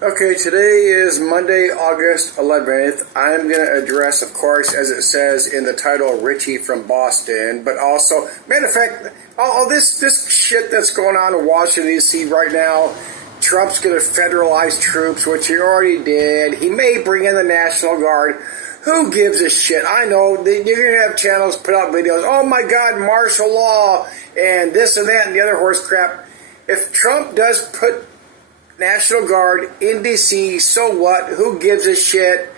Okay, today is Monday, August 11th. I'm going to address, of course, as it says in the title, Richie from Boston, but also, matter of fact, all this shit that's going on in Washington, D.C. right now, Trump's going to federalize troops, which he already did. He may bring in the National Guard. Who gives a shit? I know you're going to have channels put out videos, oh my God, martial law, and this and that and the other horse crap. If Trump does put National Guard in D.C., so what? Who gives a shit?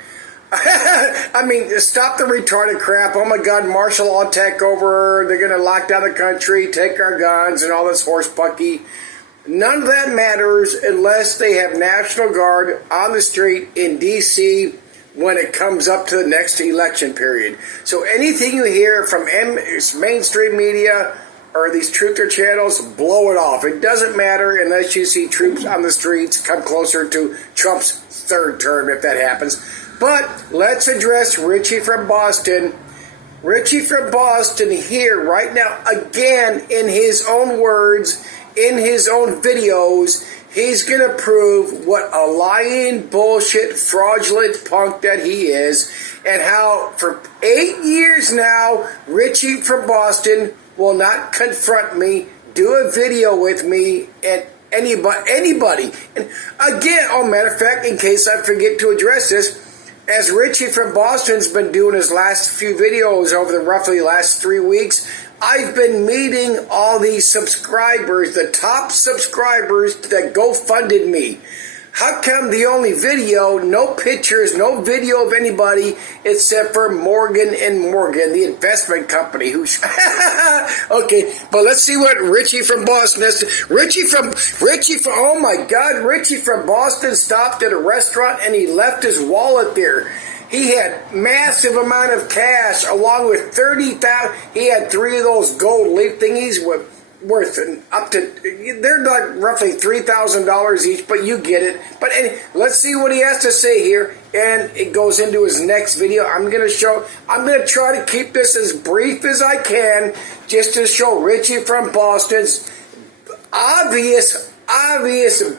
I mean, stop the retarded crap. Oh my God, martial law takeover. They're going to lock down the country, take our guns, and all this horse pucky. None of that matters unless they have National Guard on the street in D.C. when it comes up to the next election period. So anything you hear from mainstream media or these truther channels, blow it off. It doesn't matter unless you see troops on the streets come closer to Trump's third term, if that happens. But let's address Richie from Boston. Richie from Boston here right now, again, in his own words, in his own videos, he's going to prove what a lying, bullshit, fraudulent punk that he is, and how for 8 years now, Richie from Boston will not confront me, do a video with me, and anybody. And again, matter of fact, in case I forget to address this, as Richie from Boston's been doing his last few videos over the roughly last 3 weeks, I've been meeting all these subscribers, the top subscribers that GoFunded me. How come the only video, no pictures, no video of anybody except for Morgan & Morgan, the investment company? Okay, but let's see what Richie from Boston has to... Richie from, oh my God, Richie from Boston stopped at a restaurant and he left his wallet there. He had massive amount of cash along with 30,000. He had 3 of those gold leaf thingies worth up to, they're like roughly $3,000 each, but you get it. But let's see what he has to say here, and it goes into his next video. I'm going to try to keep this as brief as I can, just to show Richie from Boston's obvious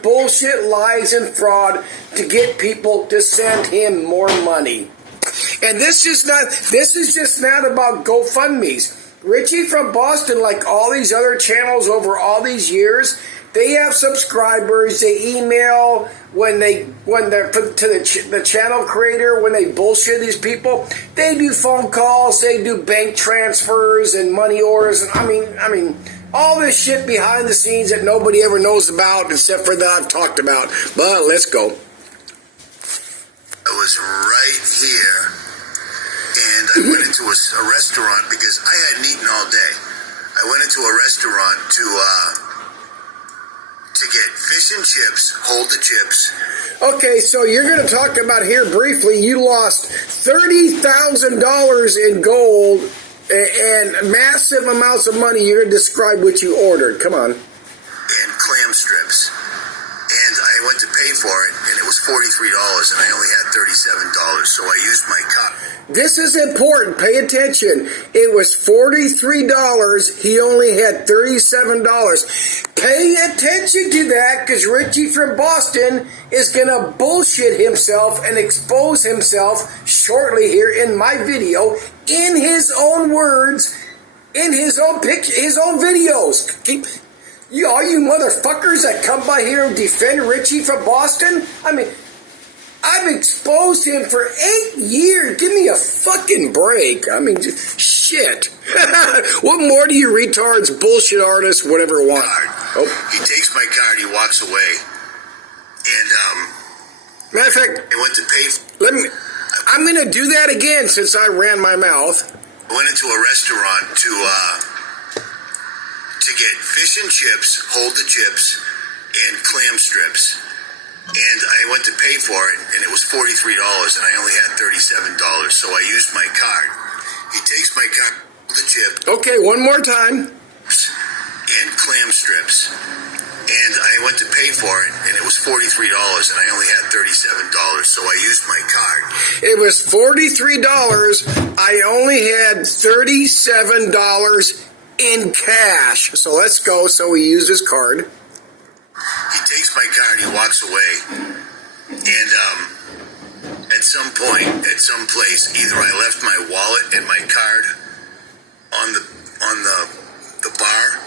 bullshit, lies, and fraud to get people to send him more money. And this is just not about GoFundMe's. Richie from Boston, like all these other channels over all these years, they have subscribers. They email when they're to the channel creator when they bullshit these people. They do phone calls. They do bank transfers and money orders. And I mean, all this shit behind the scenes that nobody ever knows about except for that I've talked about. But let's go. I was right here. And I went into a restaurant because I hadn't eaten all day. I went into a restaurant to get fish and chips, hold the chips. Okay, so you're going to talk about here briefly, you lost $30,000 in gold and massive amounts of money. You're going to describe what you ordered. Come on. And clam strips. And I went to pay for it, and it was $43, and I only had $37, so I used my card. This is important. Pay attention. It was $43. He only had $37. Pay attention to that, because Richie from Boston is going to bullshit himself and expose himself shortly here in my video, in his own words, in his own picture, his own videos. All you motherfuckers that come by here and defend Richie from Boston, I mean, I've exposed him for 8 years. Give me a fucking break. I mean, shit. What more do you retards, bullshit artists, whatever want? Oh. He takes my card, he walks away, and, matter of fact, I went to pay I'm going to do that again since I ran my mouth. I went into a restaurant to get fish and chips, hold the chips, and clam strips. And I went to pay for it, and it was $43, and I only had $37, so I used my card. He takes my card, the chip. Okay, one more time. And clam strips. And I went to pay for it, and it was $43, and I only had $37, so I used my card. It was $43. I only had $37 in cash. So let's go. So he used his card. He takes my card, he walks away, And at some point, at some place, either I left my wallet and my card on the bar,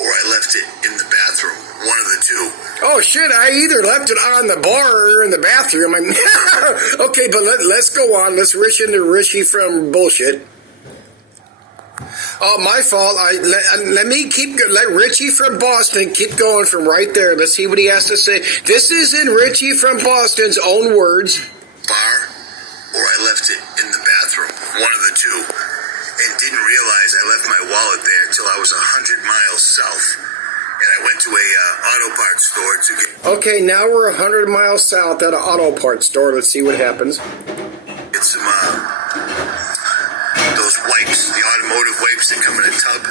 or I left it in the bathroom. One of the two. Oh shit! I either left it on the bar or in the bathroom. Okay, but let's go on. Let's rush into Richie from bullshit. Oh, my fault. Let Richie from Boston keep going from right there. Let's see what he has to say. This is in Richie from Boston's own words. Bar, or I left it in the bathroom. One of the two. And didn't realize I left my wallet there till I was 100 miles south. And I went to a auto parts store to get... Okay, now we're 100 miles south at an auto parts store. Let's see what happens. Get some, those wipes, the automotive wipes that come in a tub.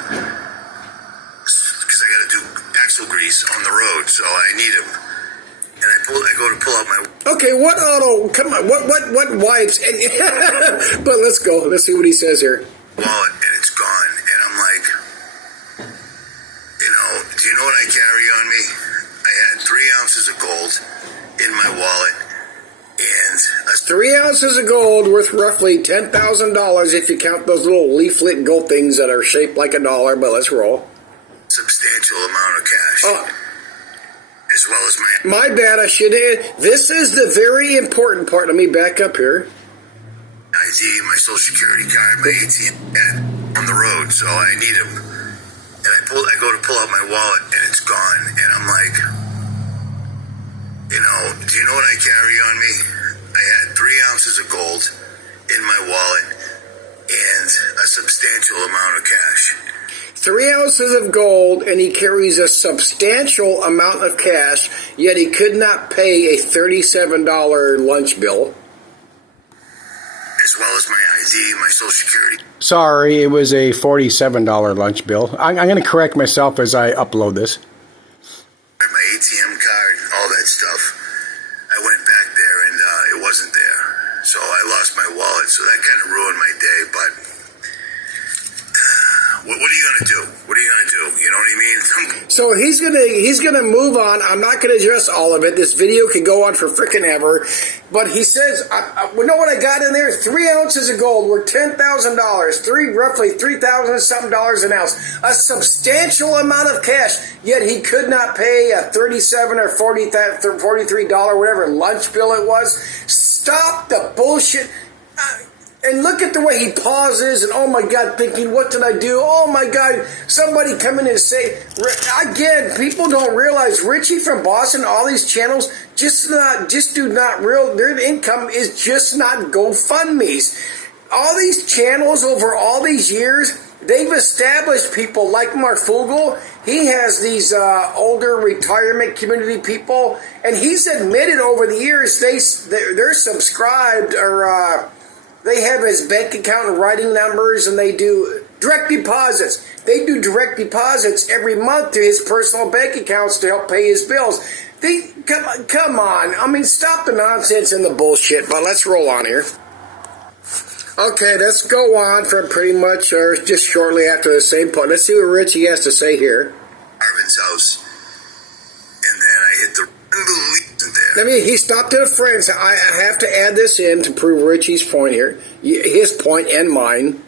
Because I got to do axle grease on the road, so I need them. And I go to pull out my... Okay, what auto... Come on, what wipes? And but let's go. Let's see what he says here. Wallet, and it's gone. And I'm like... do you know what I carry on me? I had 3 ounces of gold in my wallet, and 3 ounces of gold worth roughly $10,000 if you count those little leaflet gold things that are shaped like a dollar. But let's roll. Substantial amount of cash, as well as my bad. I should. This is the very important part. Let me back up here. ID, my social security card, my ATM card on the road, so I need them. And I go to pull out my wallet, and it's gone. And I'm like, do you know what I carry on me? I had 3 ounces of gold in my wallet and a substantial amount of cash. 3 ounces of gold, and he carries a substantial amount of cash, yet he could not pay a $37 lunch bill. As well as my ID, my social security. Sorry, it was a $47 lunch bill. I'm going to correct myself as I upload this. My ATM card, all that stuff. I went back there and it wasn't there. So I lost my wallet. So that kind of ruined my day. But what are you going to do? What are you going to do? You know what I mean? So he's gonna move on. I'm not going to address all of it. This video could go on for frickin' ever. But he says, you know what I got in there? 3 ounces of gold worth $10,000. Roughly $3,000 something an ounce. A substantial amount of cash. Yet he could not pay a $37 or $43, whatever lunch bill it was. Stop the bullshit. And look at the way he pauses and, oh my God, thinking, what did I do? Oh my God, somebody come in and say, again, people don't realize Richie from Boston, all these channels, their income is just not GoFundMe's. All these channels over all these years, they've established people like Marfugel. He has these older retirement community people, and he's admitted over the years they're subscribed or... They have his bank account and writing numbers, and they do direct deposits. They do direct deposits every month to his personal bank accounts to help pay his bills. Come on. I mean, stop the nonsense and the bullshit, but let's roll on here. Okay, let's go on from pretty much or just shortly after the same point. Let's see what Richie has to say here. Marvin's house. And then I hit the unbelievable there. He stopped at a friend's. I have to add this in to prove Richie's point here. His point and mine.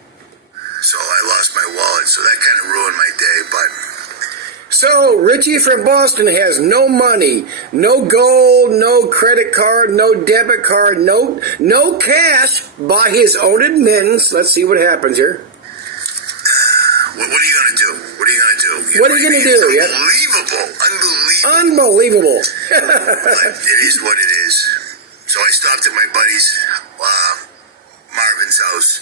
So I lost my wallet, so that kind of ruined my day, but... So, Richie from Boston has no money, no gold, no credit card, no debit card, no cash by his own admittance. Let's see what happens here. What are you going to do? What are you going to do? What are you going to do? Unbelievable. But it is what it is. So I stopped at my buddy's Marvin's house,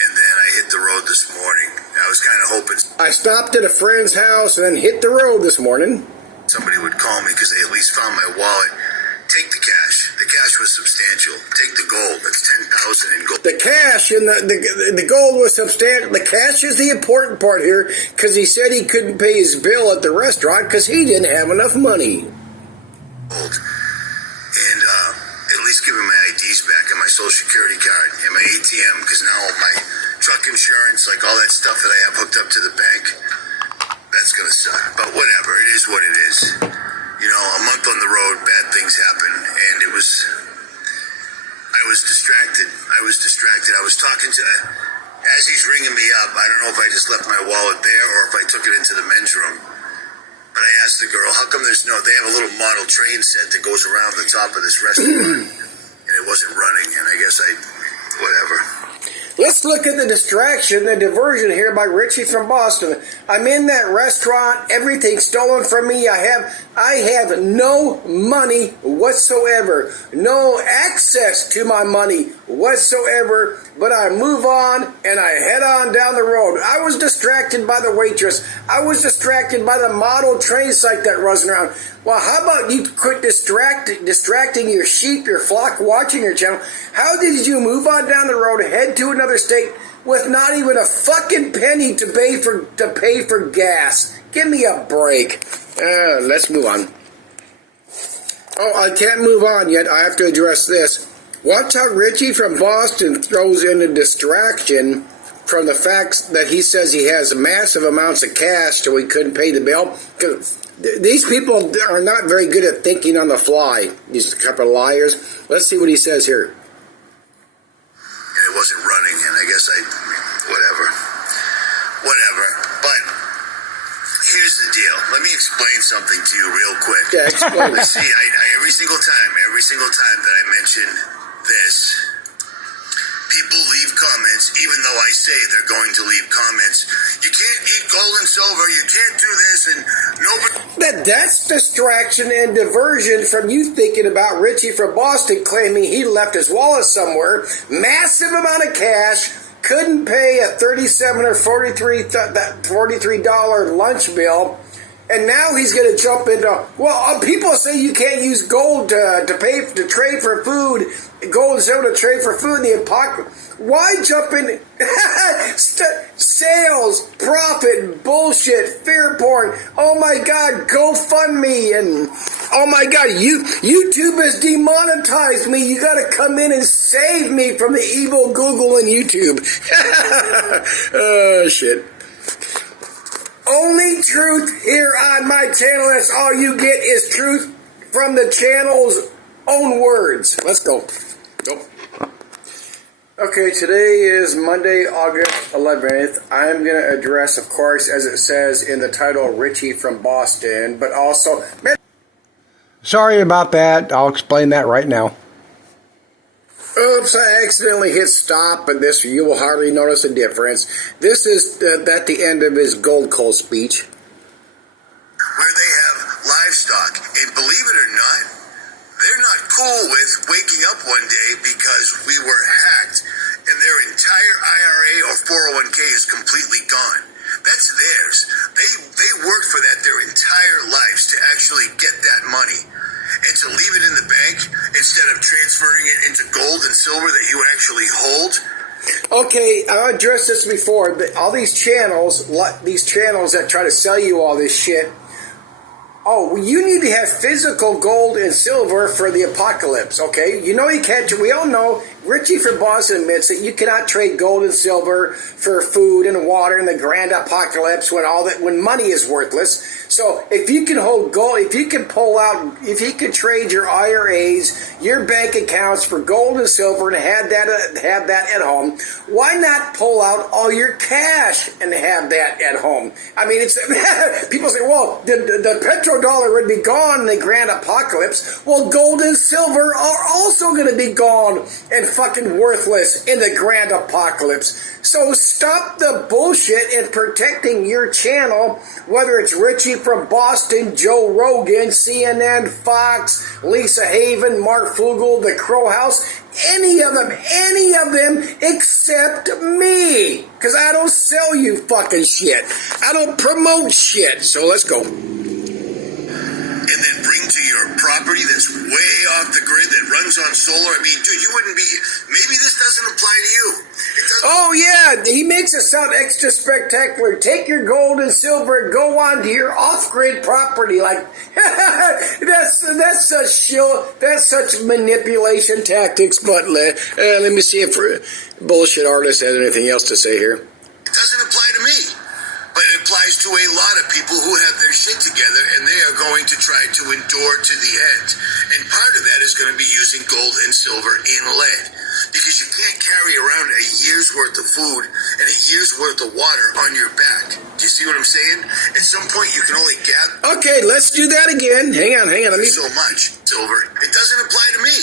and then I hit the road this morning. I was kind of hoping I stopped at a friend's house and then hit the road this morning. Somebody would call me because they at least found my wallet. Take the cash. The cash was substantial. Take the gold. That's $10,000 in gold. The cash and the gold was substantial. The cash is the important part here because he said he couldn't pay his bill at the restaurant because he didn't have enough money. Gold. And at least give him my IDs back and my social security card and my ATM because now my truck insurance, like all that stuff that I have hooked up to the bank, that's going to suck. But whatever. It is what it is. A month on the road, bad things happen, and I was distracted. I was talking to, as he's ringing me up, I don't know if I just left my wallet there or if I took it into the men's room. But I asked the girl, how come they have a little model train set that goes around the top of this restaurant, and it wasn't running, and I guess whatever. Let's look at the distraction, the diversion here by Richie from Boston. I'm in that restaurant, everything's stolen from me. I have no money whatsoever, no access to my money whatsoever, but I move on and I head on down the road. I was distracted by the waitress. I was distracted by the model train site that runs around. Well, how about you quit distracting your sheep, your flock, watching your channel? How did you move on down the road, head to another state with not even a fucking penny to pay for gas? Give me a break. Let's move on. Oh, I can't move on yet. I have to address this. Watch how Richie from Boston throws in a distraction from the fact that he says he has massive amounts of cash so he couldn't pay the bill. These people are not very good at thinking on the fly. These couple of liars. Let's see what he says here. And it wasn't running, and I guess whatever. But here's the deal. Let me explain something to you real quick. Yeah, explain. See, every single time that I mention this, people leave comments, even though I say they're going to leave comments. You can't eat gold and silver, you can't do this, and nobody... That's distraction and diversion from you thinking about Richie from Boston claiming he left his wallet somewhere, massive amount of cash, couldn't pay a $37 or $43 lunch bill, and now he's going to jump into, well, people say you can't use gold to trade for food, gold and silver to trade for food in the apocalypse. Why jump in? Sales, profit, bullshit, fear porn. Oh my God, GoFundMe, and oh my God, YouTube has demonetized me. You got to come in and save me from the evil Google and YouTube. Oh shit. Only truth here on my channel. That's all you get is truth from the channel's own words. Let's go. Go. Okay, today is Monday, August 11th. I'm going to address, of course, as it says in the title, Richie from Boston, but also... Sorry about that. I'll explain that right now. Oops, I accidentally hit stop, but this, you will hardly notice a difference. This is at the end of his Gold Coast speech. Where they have livestock, and believe it or not, they're not cool with waking up one day because we were hacked and their entire IRA or 401k is completely gone. That's theirs. They worked for that their entire lives to actually get that money. And to leave it in the bank instead of transferring it into gold and silver that you actually hold. Okay, I addressed this before, but all these channels that try to sell you all this shit, oh, you need to have physical gold and silver for the apocalypse, okay? You know you can't, we all know, Richie from Boston admits that you cannot trade gold and silver for food and water in the grand apocalypse when money is worthless. So if you can hold gold, if you can trade your IRAs, your bank accounts for gold and silver and have that at home, why not pull out all your cash and have that at home? I mean, it's people say, well, the petrodollar would be gone in the grand apocalypse. Well, gold and silver are also going to be gone and fucking worthless in the grand apocalypse. So stop the bullshit in protecting your channel, whether it's Richie from Boston, Joe Rogan, CNN, Fox, Lisa Haven, Mark Fugel, The Crow House, any of them except me. Because I don't sell you fucking shit. I don't promote shit. So let's go. And then bring to your property that's way off the grid that runs on solar. I mean, dude, you wouldn't be... Maybe this doesn't apply to you. Oh, yeah. He makes it sound extra spectacular. Take your gold and silver and go on to your off-grid property. Like, that's such manipulation tactics. But let me see if bullshit artist has anything else to say here. It doesn't apply to me. but it applies to a lot of people who have their shit together and they are going to try to endure to the end. And part of that is going to be using gold and silver and lead. Because you can't carry around a year's worth of food and a year's worth of water on your back. Do you see what I'm saying? At some point you can only gather... Okay, let's do that again. Hang on. So much silver. It doesn't apply to me.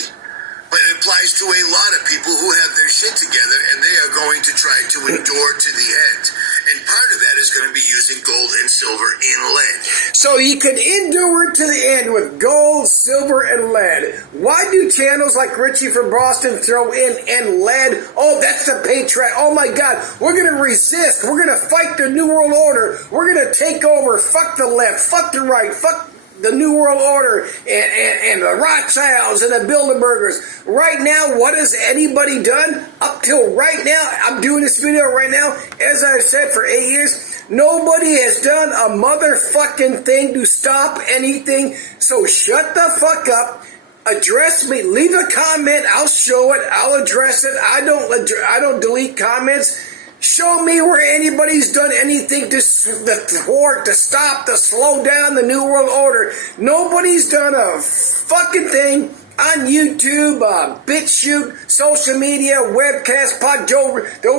But it applies to a lot of people who have their shit together and they are going to try to endure to the end. And part of that is going to be using gold and silver and lead. So you could endure to the end with gold, silver, and lead. Why do channels like Richie from Boston throw in and lead? Oh, that's the patriot. Oh my God, we're going to resist. We're going to fight the New World Order. We're going to take over. Fuck the left. Fuck the right. Fuck the New World Order and the Rothschilds and the Bilderbergers. Right now, what has anybody done up till right now? I'm doing this video right now. As I've said for 8 years, nobody has done a motherfucking thing to stop anything. So shut the fuck up. Address me. Leave a comment. I'll show it. I'll address it. I don't delete comments. Show me where anybody's done anything to thwart, to stop, to slow down the New World Order. Nobody's done a fucking thing on YouTube, BitChute, social media, webcast, Joe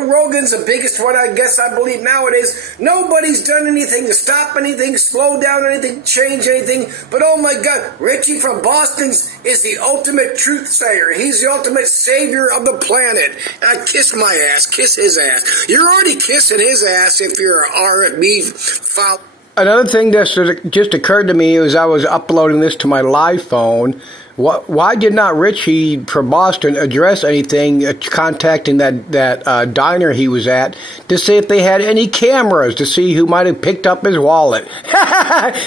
Rogan's the biggest one, I guess, I believe nowadays. Nobody's done anything to stop anything, slow down anything, change anything. But oh my God, Richie from Boston is the ultimate truth sayer. He's the ultimate savior of the planet. I kiss my ass, kiss his ass. You're already kissing his ass if you're an RFB file. Another thing that just occurred to me as I was uploading this to my live phone. Why did not Richie from Boston address anything, contacting that diner he was at to see if they had any cameras to see who might have picked up his wallet?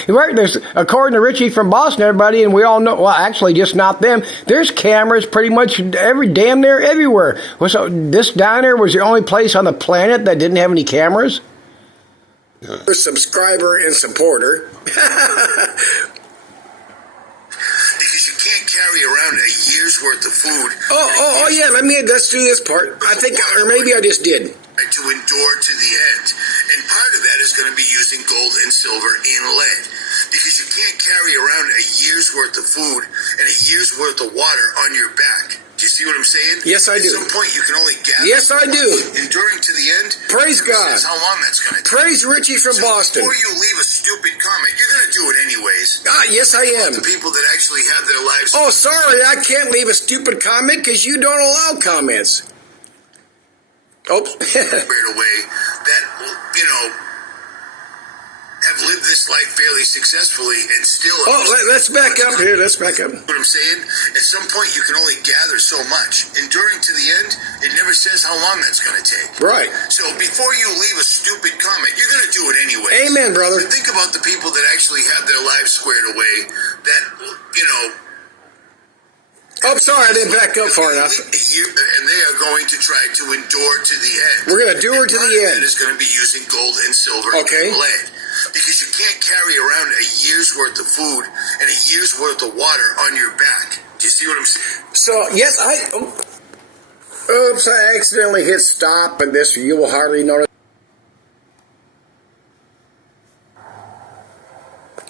There's, according to Richie from Boston, everybody, and we all know, well, actually, just not them. There's cameras pretty much damn near everywhere. So this diner was the only place on the planet that didn't have any cameras? Subscriber and supporter. Because you can't carry around a year's worth of food. Oh yeah, let's do this part. I think, or maybe I just did. To endure to the end. And part of that is going to be using gold and silver and lead. Because you can't carry around a year's worth of food and a year's worth of water on your back. Do you see what I'm saying? Yes, I do. At some point, you can only gather. Yes, I do. Enduring to the end. Praise God. Says how long that's going to take. Praise Richie from Boston. Before you leave a stupid comment, you're going to do it anyways. Yes, I am. The people that actually have their lives. Oh, sorry, I can't leave a stupid comment because you don't allow comments. Oh. Squared away that, have lived this life fairly successfully and still... let's back up here. Let's back up. What I'm saying, at some point you can only gather so much. Enduring to the end, it never says how long that's going to take. Right. So before you leave a stupid comment, you're going to do it anyway. Amen, brother. But think about the people that actually have their lives squared away that, Oh, sorry, I didn't back up far enough. And they are going to try to endure to the end. We're going to endure to the end. That is going to be using gold and silver and lead. Because you can't carry around a year's worth of food and a year's worth of water on your back. Do you see what I'm saying? So, yes, oops, I accidentally hit stop, and this you will hardly notice.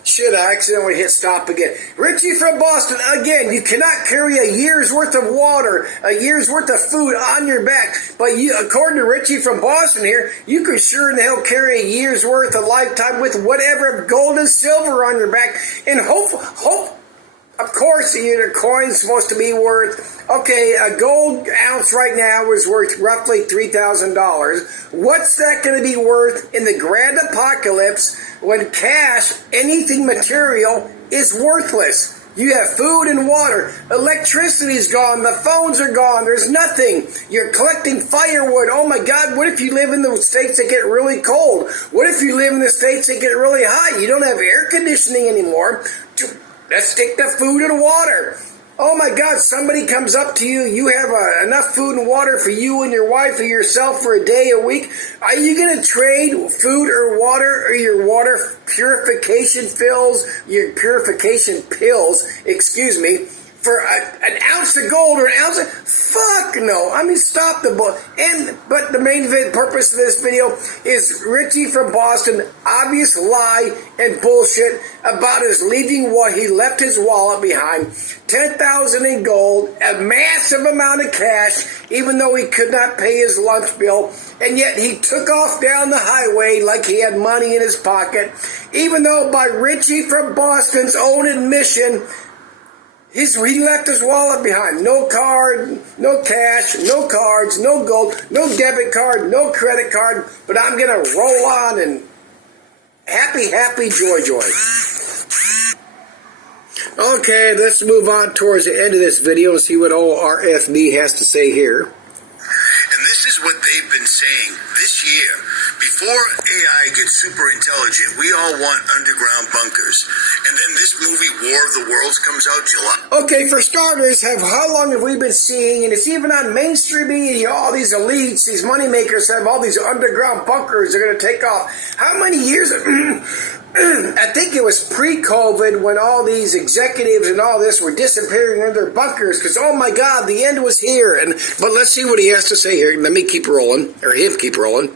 Shit, I accidentally hit stop again. Richie from Boston, again, you cannot carry a year's worth of water, a year's worth of food on your back. But you, according to Richie from Boston here, you could sure in the hell carry a year's worth of lifetime with whatever gold and silver on your back. And of course, your coin's supposed to be worth, okay, a gold ounce right now is worth roughly $3,000. What's that going to be worth in the grand apocalypse when cash, anything material, is worthless? You have food and water. Electricity's gone. The phones are gone. There's nothing. You're collecting firewood. Oh my God, what if you live in the states that get really cold? What if you live in the states that get really hot? You don't have air conditioning anymore. Let's take the food and water. Oh my God, somebody comes up to you, you have enough food and water for you and your wife or yourself for a day, a week. Are you going to trade food or your water purification pills, excuse me, for an ounce of gold or an ounce of... Fuck no. I mean, stop the bull. But the main purpose of this video is Richie from Boston, obvious lie and bullshit about his leaving what he left his wallet behind. $10,000 in gold, a massive amount of cash, even though he could not pay his lunch bill. And yet he took off down the highway like he had money in his pocket. Even though by Richie from Boston's own admission, he left his wallet behind. No card, no cash, no cards, no gold, no debit card, no credit card. But I'm going to roll on and happy, joy. Okay, let's move on towards the end of this video and see what old RFB has to say here. And this is what they've been saying this year. Before AI gets super intelligent, we all want underground bunkers. And then this movie, War of the Worlds, comes out July. Okay, for starters, how long have we been seeing, and it's even on mainstream media, all these elites, these moneymakers have all these underground bunkers they're going to take off. How many years... I think it was pre-COVID when all these executives and all this were disappearing in their bunkers because, oh my God, the end was here. But let's see what he has to say here. Let me keep rolling, or him keep rolling.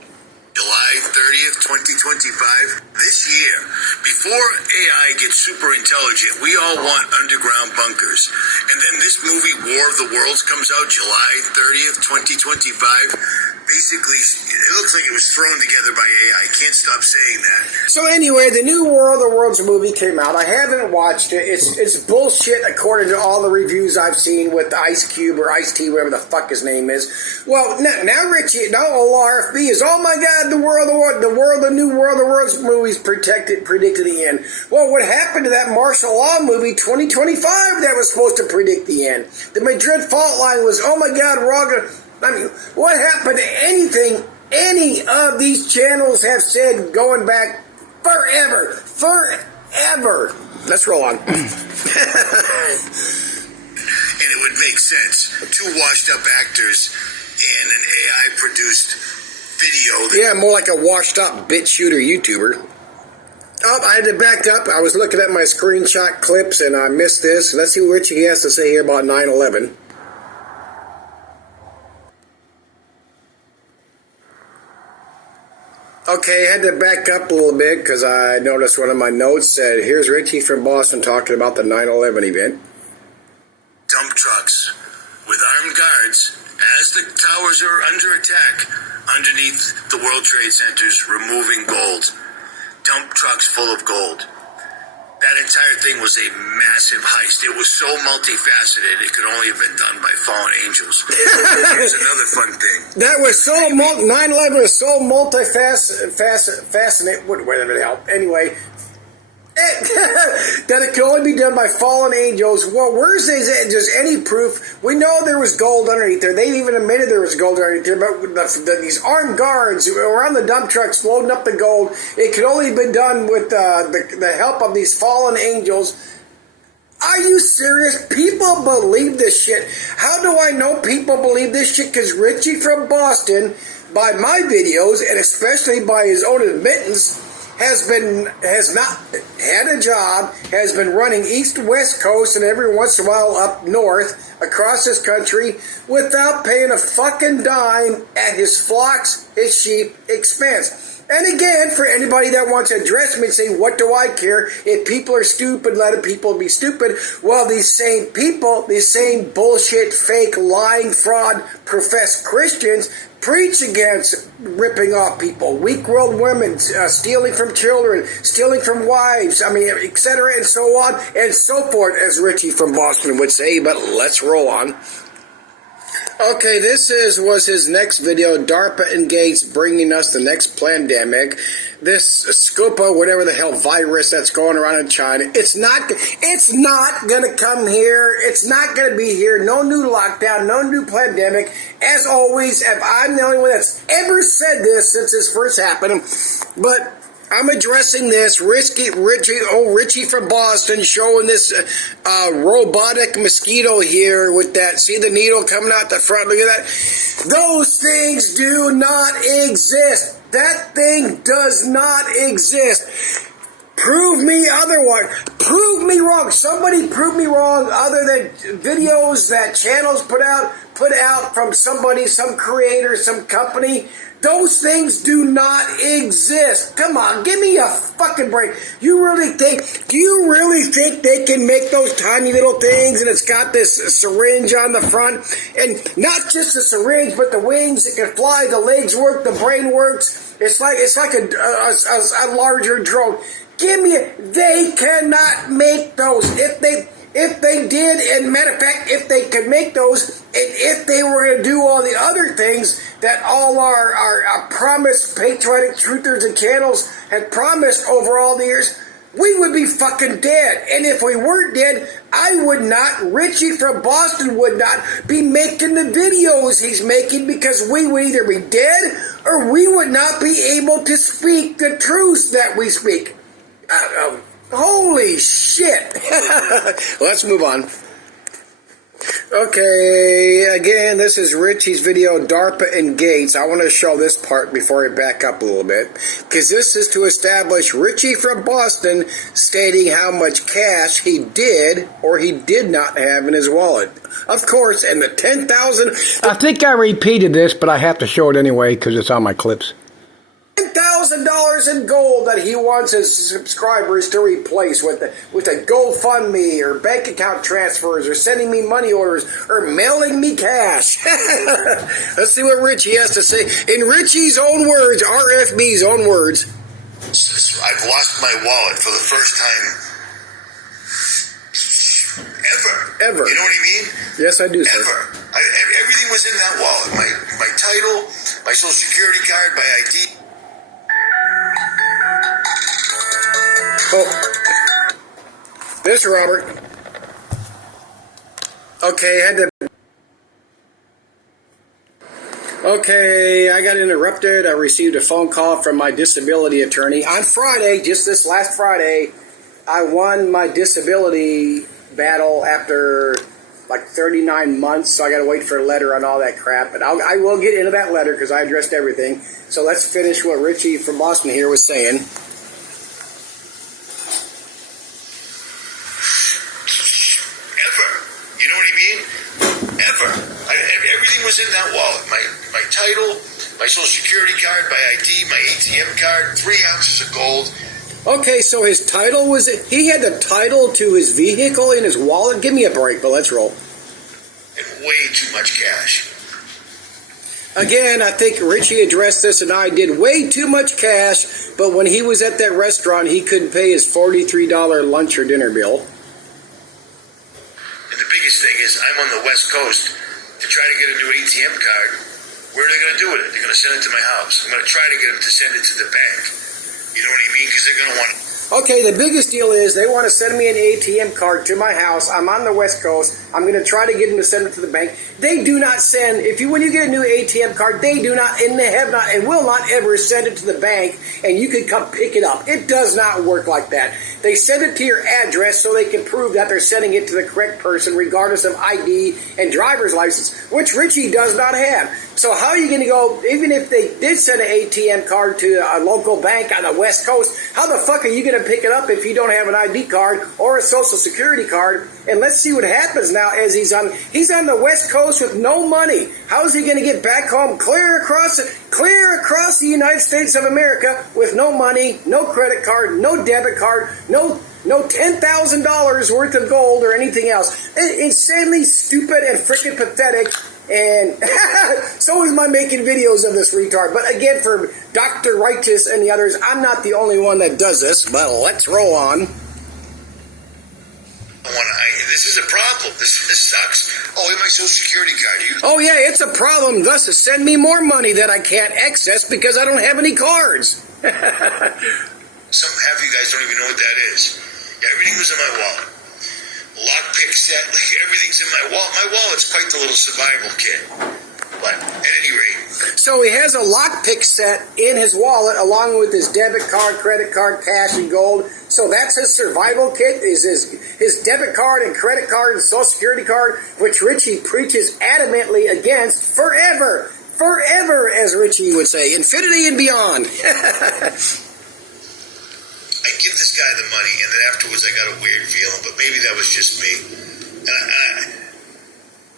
July 30th, 2025. This year, before AI gets super intelligent, we all want underground bunkers. And then this movie, War of the Worlds, comes out July 30th, 2025. Basically, it looks like it was thrown together by AI. I can't stop saying that. So anyway, the new War of the Worlds movie came out. I haven't watched it. It's bullshit according to all the reviews I've seen with Ice Cube or Ice T, whatever the fuck his name is. Well, now Richie, now RFB is, oh my God, the new War of the Worlds movie's predicted the end. Well, what happened to that martial law movie 2025 that was supposed to predict the end? The Madrid fault line was, oh my God, we're all gonna... I mean, what happened to anything any of these channels have said going back forever? Let's roll on. And it would make sense. Two washed up actors and an AI produced video. Yeah, more like a washed up bit shooter YouTuber. Oh, I had to back up. I was looking at my screenshot clips and I missed this. Let's see what Richie has to say here about 9/11. Okay, I had to back up a little bit because I noticed one of my notes said, here's Richie from Boston talking about the 9/11 event. Dump trucks with armed guards as the towers are under attack underneath the World Trade Centers, removing gold. Dump trucks full of gold. That entire thing was a massive heist. It was so multifaceted, it could only have been done by fallen angels. Here's another fun thing. That was so 9/11 was so multifaceted, whatever the hell. Anyway, that it could only be done by fallen angels. Well, where's there's any proof? We know there was gold underneath there. They even admitted there was gold underneath there, but these armed guards around the dump trucks loading up the gold, it could only be done with the help of these fallen angels. Are you serious? People believe this shit. How do I know people believe this shit? Because Richie from Boston, by my videos, and especially by his own admittance, has not had a job, has been running east, west coast, and every once in a while up north, across this country, without paying a fucking dime at his flocks, his sheep expense. And again, for anybody that wants to address me and say, what do I care? If people are stupid, let people be stupid. Well, these same people, these same bullshit, fake, lying, fraud, professed Christians preach against ripping off people, weak-willed women, stealing from children, stealing from wives, etc., and so on and so forth, as Richie from Boston would say, but let's roll on. Okay, this was his next video, DARPA and Gates bringing us the next pandemic. This Scopa, whatever the hell virus that's going around in China, it's not going to come here. It's not going to be here. No new lockdown, no new pandemic. As always, if I'm the only one that's ever said this since this first happened, but I'm addressing this Richie from Boston showing this robotic mosquito here with that, see the needle coming out the front, look at that. Those things do not exist. That thing does not exist. Prove me otherwise. Prove me wrong. Somebody prove me wrong other than videos that channels put out from somebody, some creator, some company. Those things do not exist. Come on, give me a fucking break. Do you really think they can make those tiny little things and it's got this syringe on the front? And not just the syringe, but the wings, it can fly, the legs work, the brain works. It's like a larger drone. They cannot make those. If they did, and matter of fact, if they could make those, and if they were going to do all the other things that all our promised patriotic truthers and channels had promised over all the years, we would be fucking dead. And if we weren't dead, Richie from Boston would not be making the videos he's making, because we would either be dead or we would not be able to speak the truths that we speak. Holy shit. Let's move on. Okay, again, this is Richie's video, DARPA and Gates. I want to show this part before I back up a little bit, because this is to establish Richie from Boston stating how much cash he did or he did not have in his wallet. Of course, and the 10,000... I think I repeated this, but I have to show it anyway because it's on my clips. $10,000 in gold that he wants his subscribers to replace with a GoFundMe or bank account transfers or sending me money orders or mailing me cash. Let's see what Richie has to say in Richie's own words, RFB's own words. I've lost my wallet for the first time ever. You know what I mean? Yes, I do, sir. Ever. Everything was in that wallet. My title, my social security card, my ID. Oh, this Robert. Okay, I got interrupted. I received a phone call from my disability attorney on Friday. Just this last Friday, I won my disability battle after like 39 months. So I got to wait for a letter on all that crap. But I will get into that letter because I addressed everything. So let's finish what Richie from Boston here was saying. Everything was in that wallet. My title, my social security card, my ID, my ATM card, 3 ounces of gold. Okay, so his title he had the title to his vehicle in his wallet? Give me a break, but let's roll. And way too much cash. Again, I think Richie addressed this and I did way too much cash, but when he was at that restaurant, he couldn't pay his $43 lunch or dinner bill. And the biggest thing is, I'm on the West Coast. To try to get a new ATM card, where are they going to do it? They're going to send it to my house. I'm going to try to get them to send it to the bank. You know what I mean? Because they're going to want it. Okay, the biggest deal is they want to send me an ATM card to my house. I'm on the West Coast. I'm going to try to get them to send it to the bank. They do not send, when you get a new ATM card, they do not, and they have not, and will not ever send it to the bank, and you can come pick it up. It does not work like that. They send it to your address so they can prove that they're sending it to the correct person, regardless of ID and driver's license, which Richie does not have. So how are you going to go, even if they did send an ATM card to a local bank on the West Coast, how the fuck are you going to pick it up if you don't have an ID card or a social security card? And let's see what happens now as he's on the West Coast with no money. How is he going to get back home clear across the United States of America with no money, no credit card, no debit card, no $10,000 worth of gold or anything else? Insanely stupid and freaking pathetic. And so is my making videos of this retard. But again, for Dr. Righteous and the others, I'm not the only one that does this. But let's roll on. This is a problem. This sucks. Oh, and my social security card. Oh, yeah, it's a problem. Thus, send me more money that I can't access because I don't have any cards. Half of you guys don't even know what that is. Yeah, everything was in my wallet. Lockpick set, everything's in my wallet. My wallet's quite the little survival kit. But at any rate. So he has a lockpick set in his wallet along with his debit card, credit card, cash, and gold. So that's his survival kit, is his debit card and credit card and social security card, which Richie preaches adamantly against forever. Forever, as Richie would say. Infinity and beyond. I give this guy the money, and then afterwards I got a weird feeling, but maybe that was just me. And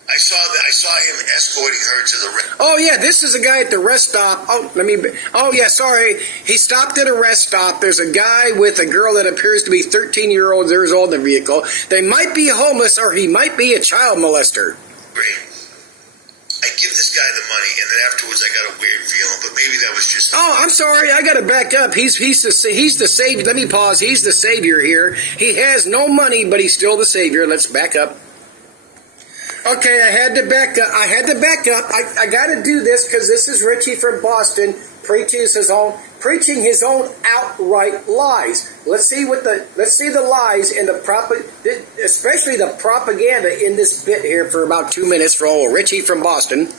I saw him escorting her to the rest. Oh yeah, this is a guy at the rest stop. Oh yeah, sorry. He stopped at a rest stop. There's a guy with a girl that appears to be 13 years old in the vehicle. They might be homeless, or he might be a child molester. Great. I give this guy the money, and then afterwards I got a weird feeling, but maybe that was just. Oh, I'm sorry. I got to back up. He's the savior. Let me pause. He's the savior here. He has no money, but he's still the savior. Let's back up. Okay, I had to back up. I got to do this because this is Richie from Boston preaching his own outright lies. Let's see the lies and especially the propaganda in this bit here for about 2 minutes for old Richie from Boston.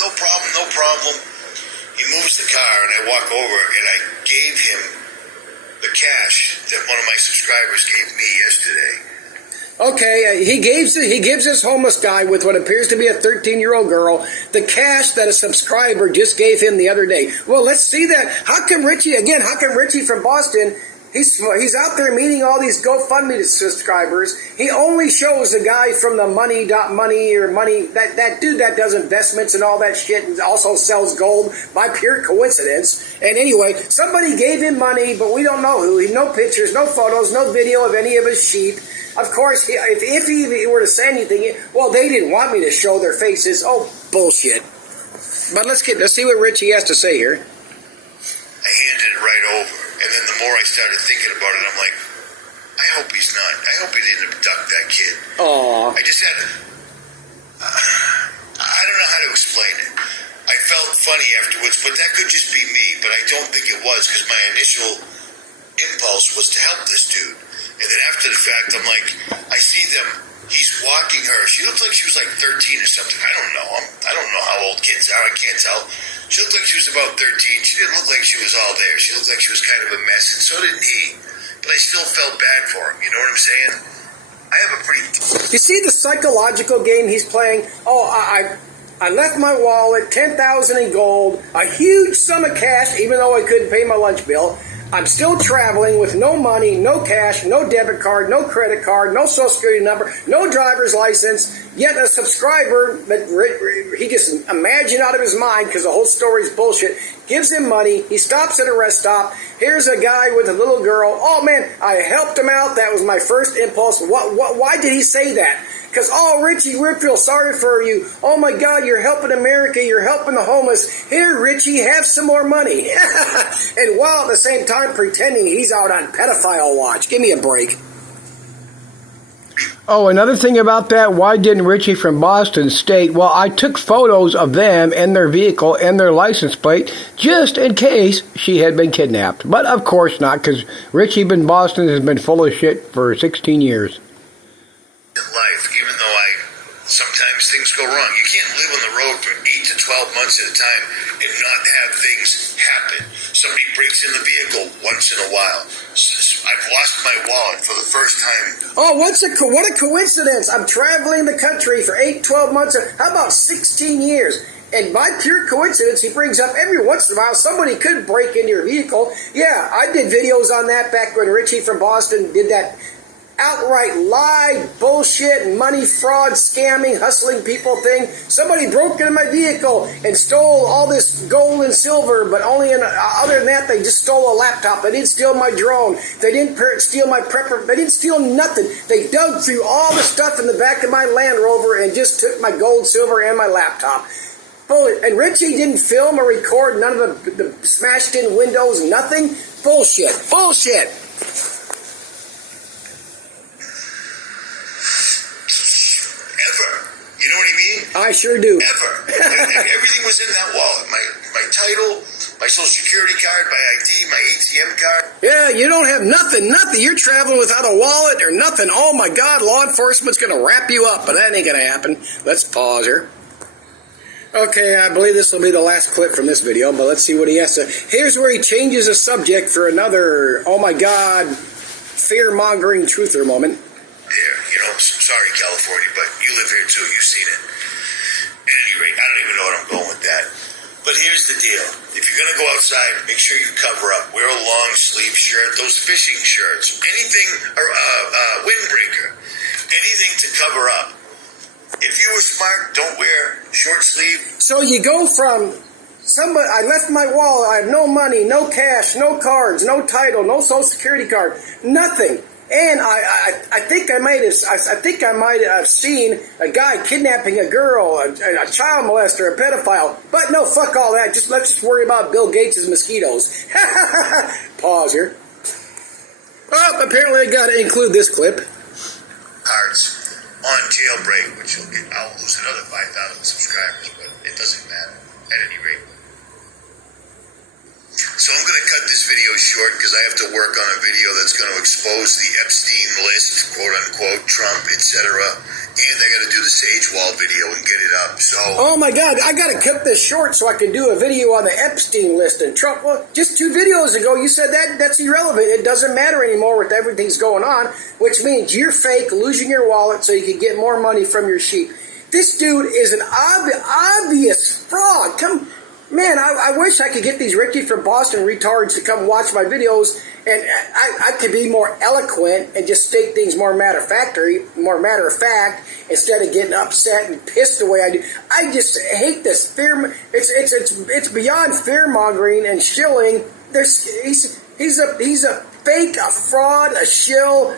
No problem. He moves the car, and I walk over, and I gave him the cash that one of my subscribers gave me yesterday. Okay, he gives this homeless guy with what appears to be a 13-year-old girl the cash that a subscriber just gave him the other day. Well, let's see that. How come Richie from Boston, he's out there meeting all these GoFundMe subscribers. He only shows the guy from the money, that dude that does investments and all that shit and also sells gold by pure coincidence. And anyway, somebody gave him money, but we don't know who. No pictures, no photos, no video of any of his sheep. Of course, if he were to say anything, well, they didn't want me to show their faces. Oh, bullshit. But let's see what Richie has to say here. I handed it right over, and then the more I started thinking about it, I'm like, I hope he's not. I hope he didn't abduct that kid. Aww. I just had I don't know how to explain it. I felt funny afterwards, but that could just be me, but I don't think it was, because my initial impulse was to help this dude. And then after the fact, I'm like, I see them. He's walking her. She looked like she was like 13 or something. I don't know. I don't know how old kids are. I can't tell. She looked like she was about 13. She didn't look like she was all there. She looked like she was kind of a mess, and so didn't he. But I still felt bad for him. You know what I'm saying? I have a pretty. You see the psychological game he's playing? Oh, I left my wallet, $10,000 in gold, a huge sum of cash, even though I couldn't pay my lunch bill. I'm still traveling with no money, no cash, no debit card, no credit card, no social security number, no driver's license, yet a subscriber that he just imagined out of his mind because the whole story's bullshit, gives him money, he stops at a rest stop, here's a guy with a little girl, oh man, I helped him out, that was my first impulse. Why did he say that? Because, oh, Richie, we feel sorry for you. Oh, my God, you're helping America. You're helping the homeless. Here, Richie, have some more money. And while at the same time pretending he's out on pedophile watch. Give me a break. Oh, another thing about that, why didn't Richie from Boston state, well, I took photos of them and their vehicle and their license plate just in case she had been kidnapped. But of course not, because Richie from Boston has been full of shit for 16 years. Life, even though sometimes things go wrong. You can't live on the road for 8 to 12 months at a time and not have things happen. Somebody breaks in the vehicle once in a while. I've lost my wallet for the first time. Oh, what a coincidence. I'm traveling the country for 8, 12 months. How about 16 years? And by pure coincidence, he brings up every once in a while somebody could break into your vehicle. Yeah, I did videos on that back when Richie from Boston did that outright lie, bullshit, money fraud, scamming, hustling people thing. Somebody broke into my vehicle and stole all this gold and silver, but only other than that, they just stole a laptop. They didn't steal my drone. They didn't steal my prepper. They didn't steal nothing. They dug through all the stuff in the back of my Land Rover and just took my gold, silver, and my laptop. And Richie didn't film or record none of the smashed in windows, nothing. Bullshit. Bullshit. You know what I mean? I sure do. Ever. Everything was in that wallet. My title, my social security card, my ID, my ATM card. Yeah, you don't have nothing. You're traveling without a wallet or nothing. Oh my God, law enforcement's going to wrap you up, but that ain't going to happen. Let's pause here. Okay, I believe this will be the last clip from this video, but let's see what he has to. Here's where he changes the subject for another, oh my God, fear-mongering truther moment. Sorry, California, but you live here too. You've seen it. At any rate, I don't even know what I'm going with that. But But here's the deal. If you're going to go outside, make sure you cover up. Wear a long sleeve shirt, those fishing shirts, anything, or windbreaker, anything to cover up. If you were smart, don't wear short sleeve. So you go from somebody, I left my wallet, I have no money, no cash, no cards, no title, no social security card, nothing. And I think I might have seen a guy kidnapping a girl, a child molester, a pedophile. But no, fuck all that. Let's just worry about Bill Gates' mosquitoes. Pause here. Well, apparently I got to include this clip. Cards on jailbreak, which I'll lose another 5,000 subscribers, but it doesn't matter at any rate. So I'm going to cut this video short because I have to work on a video that's going to expose the Epstein list, quote unquote, Trump, etc. And I got to do the Sage Wall video and get it up. So, oh my God, I got to cut this short so I can do a video on the Epstein list and Trump. Well, just 2 videos ago you said that's irrelevant. It doesn't matter anymore with everything's going on, which means you're fake, losing your wallet so you can get more money from your sheep. This dude is an obvious fraud. Man, I wish I could get these Richie from Boston retards to come watch my videos, and I could be more eloquent and just state things more matter of fact, instead of getting upset and pissed the way I do. I just hate this fear. It's beyond fear mongering and shilling. He's a fake, a fraud, a shill.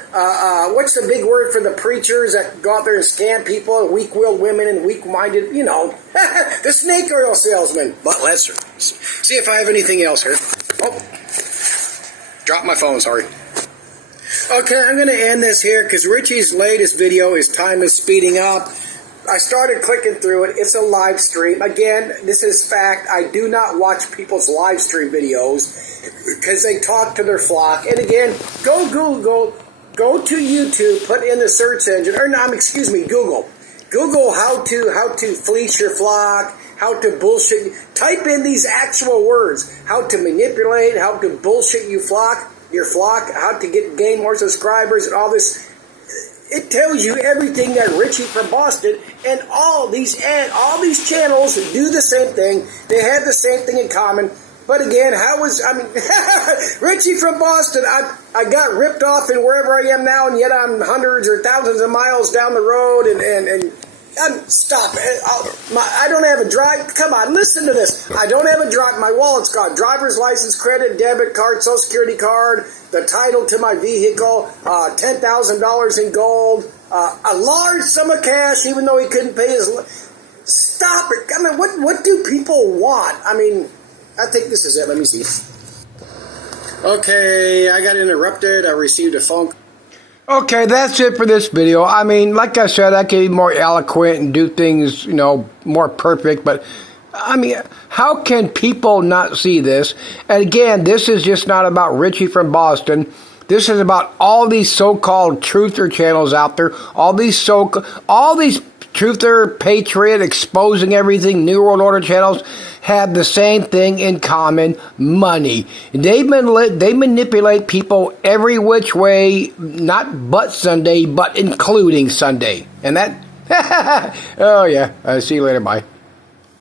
What's the big word for the preachers that go out there and scam people, weak-willed women and weak-minded, the snake oil salesman. But let's see if I have anything else here. Oh, dropped my phone, sorry. Okay, I'm going to end this here because Richie's latest video, his time is speeding up. I started clicking through it. It's a live stream. Again, this is fact. I do not watch people's live stream videos because they talk to their flock. And again, go Google, go to YouTube, put in the search engine, or no, excuse me, Google. Google how to fleece your flock, how to bullshit. Type in these actual words: how to manipulate, how to bullshit your flock, how to gain more subscribers, and all this. It tells you everything that Richie from Boston and all these channels do the same thing. They have the same thing in common. But again, Richie from Boston, I got ripped off in wherever I am now, and yet I'm hundreds or thousands of miles down the road, and stop it. I don't have a drive. Come on, listen to this. I don't have a drive. My wallet's gone. Driver's license, credit, debit card, social security card, the title to my vehicle, $10,000 in gold, a large sum of cash, even though he couldn't pay his. Stop it. I mean, what do people want? I mean, I think this is it. Let me see. Okay, I got interrupted. I received a phone call. Okay, that's it for this video. I mean, like I said, I could be more eloquent and do things, more perfect, but I mean, how can people not see this? And again, this is just not about Richie from Boston. This is about all these so-called truther channels out there, all these truther, patriot, exposing everything, New World Order channels have the same thing in common: money. They manipulate people every which way, not but Sunday, but including Sunday. And that, oh yeah, see you later, bye.